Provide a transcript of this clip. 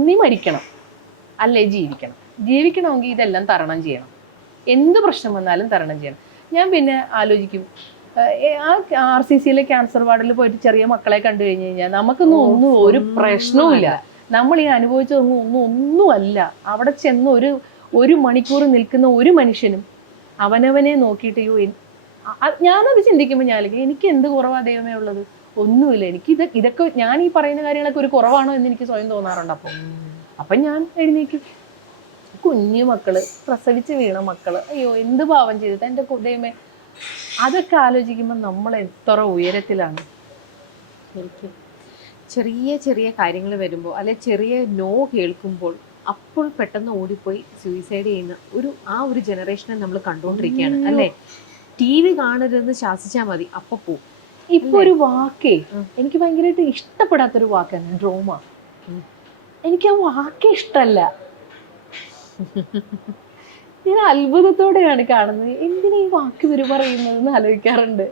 ഒന്നി മരിക്കണം അല്ലേ ജീവിക്കണം. ജീവിക്കണമെങ്കിൽ ഇതെല്ലാം തരണം ചെയ്യണം. എന്ത് പ്രശ്നം വന്നാലും തരണം ചെയ്യണം. ഞാൻ പിന്നെ ആലോചിക്കും, ആ RCCയിലെ ക്യാൻസർ വാർഡിൽ പോയിട്ട് ചെറിയ മക്കളെ കണ്ടു കഴിഞ്ഞു കഴിഞ്ഞാൽ നമുക്കൊന്നും ഒരു പ്രശ്നവുമില്ല. നമ്മൾ ഈ ഒന്നുമല്ല. അവിടെ ചെന്ന് ഒരു മണിക്കൂർ നിൽക്കുന്ന ഒരു മനുഷ്യനും അവനവനെ നോക്കിയിട്ട് ഞാനത് ചിന്തിക്കുമ്പോൾ എനിക്ക് എന്ത് കുറവാ ദൈവമേ ഉള്ളത്? ഒന്നുമില്ല. എനിക്ക് ഇതൊക്കെ ഞാൻ ഈ പറയുന്ന കാര്യങ്ങളൊക്കെ ഒരു കുറവാണോ എന്ന് എനിക്ക് സ്വയം തോന്നാറുണ്ട്. അപ്പം ഞാൻ എഴുന്നേക്കും. കുഞ്ഞു മക്കള്, പ്രസവിച്ച് വീണ മക്കള്, അയ്യോ എന്ത് പാവം ചെയ്തത് എൻ്റെ ദൈവമേ. അതൊക്കെ ആലോചിക്കുമ്പോൾ നമ്മൾ എത്ര ഉയരത്തിലാണ്. ശരിക്കും ചെറിയ ചെറിയ കാര്യങ്ങൾ വരുമ്പോൾ അല്ലെ ചെറിയ നോ കേൾക്കുമ്പോൾ അപ്പോൾ പെട്ടെന്ന് ഓടിപ്പോയി സൂയിസൈഡ് ചെയ്യുന്ന ഒരു ജനറേഷനെ നമ്മൾ കണ്ടുകൊണ്ടിരിക്കുകയാണ് അല്ലെ. TV കാണരുതെന്ന് ശാസിച്ചാൽ മതി, അപ്പൊ പോവും. ഇപ്പൊ ഒരു വാക്കേ എനിക്ക് ഭയങ്കരമായിട്ട് ഇഷ്ടപ്പെടാത്തൊരു വാക്കാണ് ഡ്രോമ. എനിക്ക് ആ വാക്കേ ഇഷ്ടമല്ല. ഞാൻ അത്ഭുതത്തോടെയാണ് കാണുന്നത്. എന്തിനാ ഈ വാക്ക് ഇവര് പറയുന്നതെന്ന് ആലോചിക്കാറുണ്ട്.